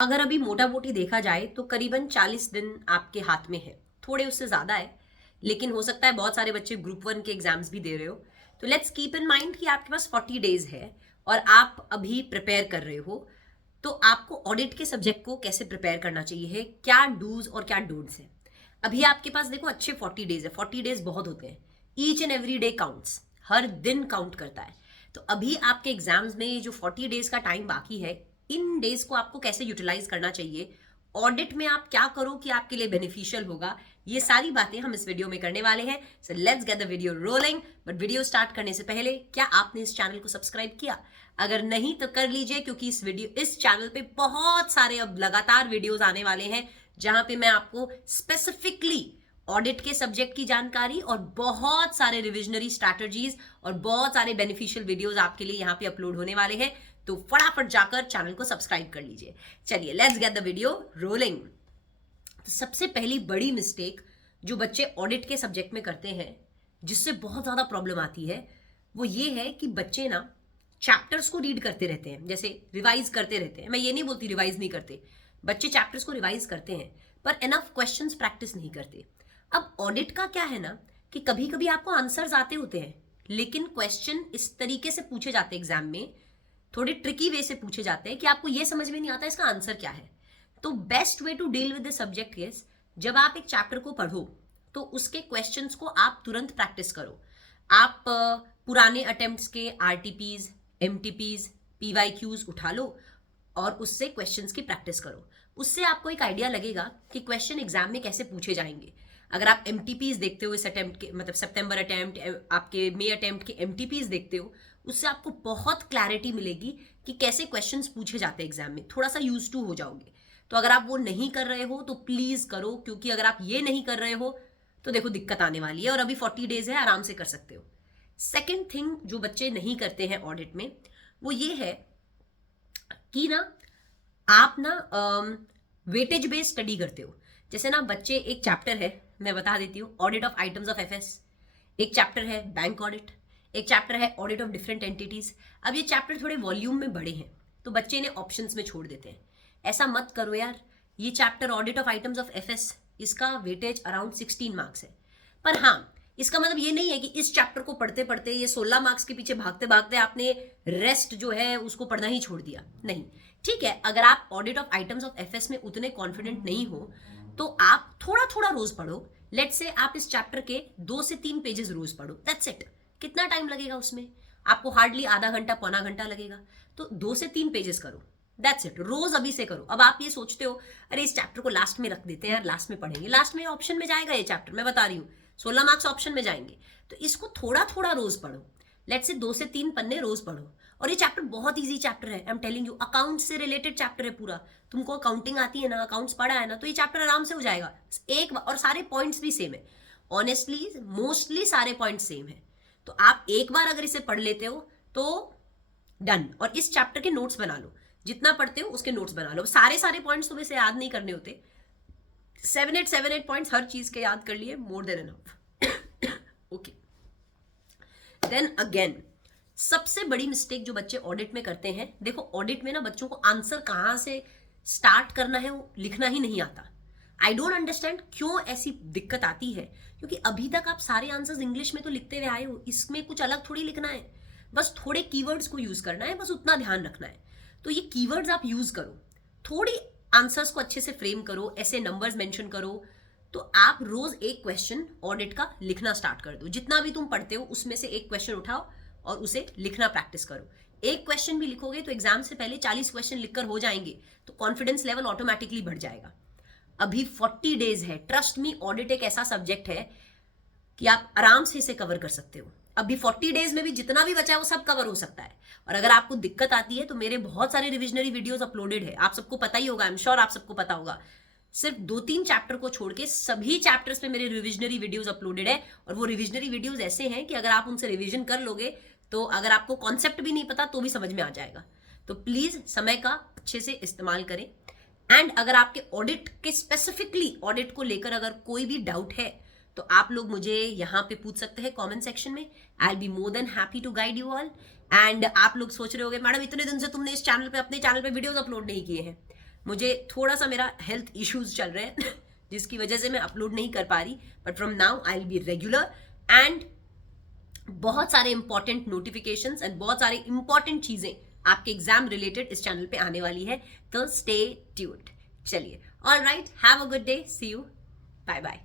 अगर अभी मोटा मोटी देखा जाए तो करीबन 40 दिन आपके हाथ में है, थोड़े उससे ज्यादा है, लेकिन हो सकता है बहुत सारे बच्चे ग्रुप 1 के एग्जाम्स भी दे रहे हो। तो लेट्स कीप इन माइंड कि आपके पास 40 डेज है और आप अभी प्रिपेयर कर रहे हो। तो आपको ऑडिट के सब्जेक्ट को कैसे प्रिपेयर करना चाहिए है, क्या डूज और क्या डोंट्स है। अभी आपके पास देखो अच्छे 40 डेज है, 40 डेज बहुत होते हैं। Each and every day counts, हर दिन काउंट करता है। तो अभी आपके एग्जाम्स में ये जो 40 डेज का टाइम बाकी है, इन डेज को आपको कैसे यूटिलाइज करना चाहिए, ऑडिट में आप क्या करो कि आपके लिए बेनिफिशियल होगा, ये सारी बातें हम इस वीडियो में करने वाले हैं। So let's get the video rolling. But video start करने से पहले क्या आपने इस चैनल को सब्सक्राइब किया? अगर नहीं तो कर लीजिए, क्योंकि इस चैनल पे बहुत सारे अब लगातार वीडियोस आने वाले हैं जहां पे मैं आपको स्पेसिफिकली ऑडिट के सब्जेक्ट की जानकारी और बहुत सारे रिविजनरी स्ट्रैटेजीज और बहुत सारे बेनिफिशियल वीडियोस आपके लिए यहाँ पे अपलोड होने वाले हैं। तो फटाफट जाकर चैनल को सब्सक्राइब कर लीजिए। चलिए let's get the video rolling. तो सबसे पहली बड़ी मिस्टेक जो बच्चे ऑडिट के सब्जेक्ट में करते हैं, जिससे बहुत ज्यादा प्रॉब्लम आती है, वो ये है कि बच्चे ना चैप्टर्स को रीड करते रहते हैं, जैसे रिवाइज करते रहते हैं। मैं ये नहीं बोलती रिवाइज नहीं करते, बच्चे चैप्टर्स को रिवाइज करते हैं पर एनफ क्वेश्चंस प्रैक्टिस नहीं करते। अब ऑडिट का क्या है ना कि कभी कभी आपको आंसर्स आते होते हैं, लेकिन क्वेश्चन इस तरीके से पूछे जाते हैं एग्जाम में, थोड़े ट्रिकी वे से पूछे जाते हैं कि आपको ये समझ में नहीं आता इसका आंसर क्या है। तो best way to deal with the subject is, जब आप एक चैप्टर को पढ़ो तो उसके क्वेश्चंस को आप तुरंत प्रैक्टिस करो। आप पुराने अटेम्प्ट्स के आरटीपीज, एमटीपीज, पीवाईक्यूज उठा लो और उससे क्वेश्चंस की प्रैक्टिस करो। उससे आपको एक आइडिया लगेगा कि क्वेश्चन एग्जाम में कैसे पूछे जाएंगे। अगर आप एमटीपीज देखते हो इस अटेम्प्ट के, मतलब सितंबर अटेम्प्ट, आपके मई अटेम्प्ट के एमटीपीज देखते हो, उससे आपको बहुत क्लैरिटी मिलेगी कि कैसे क्वेश्चंस पूछे जाते हैं एग्जाम में, थोड़ा सा यूज टू हो जाओगे। तो अगर आप वो नहीं कर रहे हो तो प्लीज करो, क्योंकि अगर आप ये नहीं कर रहे हो तो देखो दिक्कत आने वाली है। और अभी 40 डेज है, आराम से कर सकते हो। सेकेंड थिंग जो बच्चे नहीं करते हैं ऑडिट में, वो ये है कि ना आप ना वेटेज बेस्ड स्टडी करते हो। जैसे ना बच्चे, एक चैप्टर है, मैं बता देती हूँ, audit of items of FS, एक चैप्टर है बैंक ऑडिट, एक चैप्टर है ऑडिट ऑफ डिफरेंट एंटिटीज। अब ये चैप्टर थोड़े वॉल्यूम में बड़े हैं तो बच्चे इन्हें ऑप्शंस में छोड़ देते हैं। ऐसा मत करो यार। ये chapter audit of items of FS, इसका वेटेज अराउंड 16 मार्क्स है। पर हाँ, इसका मतलब ये नहीं है कि इस चैप्टर को पढ़ते पढ़ते, ये 16 मार्क्स के पीछे भागते भागते आपने रेस्ट जो है उसको पढ़ना ही छोड़ दिया। नहीं, ठीक है, अगर आप audit of items of FS में उतने कॉन्फिडेंट नहीं हो तो आप थोड़ा थोड़ा रोज पढ़ो। लेट से आप इस चैप्टर के 2 से 3 पेजेस रोज पढ़ो, दैट्स इट। कितना टाइम लगेगा उसमें? आपको हार्डली आधा घंटा पौना घंटा लगेगा। तो 2 से 3 पेजेस करो, दैट्स इट। रोज अभी से करो। अब आप ये सोचते हो अरे इस चैप्टर को लास्ट में रख देते हैं यार, लास्ट में पढ़ेंगे, लास्ट में ऑप्शन में जाएगा ये चैप्टर, मैं बता रही हूँ 16 मार्क्स ऑप्शन में जाएंगे। तो इसको थोड़ा थोड़ा रोज पढ़ो। लेट से 2 से 3 पन्ने रोज पढ़ो। और ये चैप्टर बहुत इजी चैप्टर है, I am telling you. Account से रिलेटेड चैप्टर है पूरा। तुमको अकाउंटिंग आती है ना, अकाउंट्स पढ़ा है ना, तो ये चैप्टर आराम से हो जाएगा एक। और सारे पॉइंट्स भी सेम है, ऑनेस्टली मोस्टली सारे पॉइंट्स सेम है। तो आप एक बार अगर इसे पढ़ लेते हो तो डन। और इस चैप्टर के नोट्स बना लो, जितना पढ़ते हो उसके नोट्स बना लो। सारे पॉइंट्स तुम्हें से याद नहीं करने होते, 7-8 पॉइंट्स हर चीज के याद कर लिए, more than enough. Okay, then again सबसे बड़ी मिस्टेक जो बच्चे ऑडिट में करते हैं, देखो ऑडिट में ना बच्चों को आंसर कहां से स्टार्ट करना है वो लिखना ही नहीं आता। आई डोंट अंडरस्टैंड क्यों ऐसी दिक्कत आती है, क्योंकि अभी तक आप सारे आंसर्स इंग्लिश में तो लिखते हुए आए हो, इसमें कुछ अलग थोड़ी लिखना है। बस थोड़े कीवर्ड्स को यूज करना है, बस उतना ध्यान रखना है। तो ये कीवर्ड्स आप यूज करो, थोड़ी आंसर्स को अच्छे से फ्रेम करो, ऐसे नंबर्स मेंशन करो। तो आप रोज एक क्वेश्चन ऑडिट का लिखना स्टार्ट कर दो। जितना भी तुम पढ़ते हो उसमें से एक क्वेश्चन उठाओ और उसे लिखना प्रैक्टिस करो। एक क्वेश्चन भी लिखोगे तो एग्जाम से पहले 40 क्वेश्चन लिखकर हो जाएंगे, तो कॉन्फिडेंस लेवल ऑटोमेटिकली बढ़ जाएगा। अभी 40 डेज है, ट्रस्ट मी, ऑडिट एक ऐसा सब्जेक्ट है कि आप आराम से इसे कवर कर सकते हो। अभी 40 डेज में भी जितना भी बचा है वो सब कवर हो सकता है। और अगर आपको दिक्कत आती है तो मेरे बहुत सारे रिविजनरी वीडियोस अपलोडेड है, आप सबको पता ही होगा, आई एम श्योर आप सबको पता होगा। सिर्फ 2-3 चैप्टर को छोड़ के सभी चैप्टर्स पे मेरे रिविजनरी वीडियोस अपलोडेड है। और वो रिविजनरी वीडियोस ऐसे हैं कि अगर आप उनसे रिविजन कर लोगे तो अगर आपको कॉन्सेप्ट भी नहीं पता तो भी समझ में आ जाएगा। तो प्लीज समय का अच्छे से इस्तेमाल करें। एंड अगर आपके ऑडिट के, स्पेसिफिकली ऑडिट को लेकर अगर कोई भी डाउट है तो आप लोग मुझे यहाँ पे पूछ सकते हैं कमेंट सेक्शन में। I will be more than happy to guide you all. And आप लोग सोच रहे होगे मैडम इतने दिन से तुमने इस चैनल पे, अपने चैनल पे वीडियोस अपलोड नहीं किए हैं। मुझे थोड़ा सा मेरा हेल्थ इश्यूज चल रहे हैं जिसकी वजह से मैं अपलोड नहीं कर पा रही, but from now I will be regular and बहुत सारे इंपॉर्टेंट नोटिफिकेशंस एंड बहुत सारे इंपॉर्टेंट चीजें आपके एग्जाम रिलेटेड इस चैनल पे आने वाली है, तो स्टे ट्यून्ड। चलिए, all right, have a good day, see you, bye bye.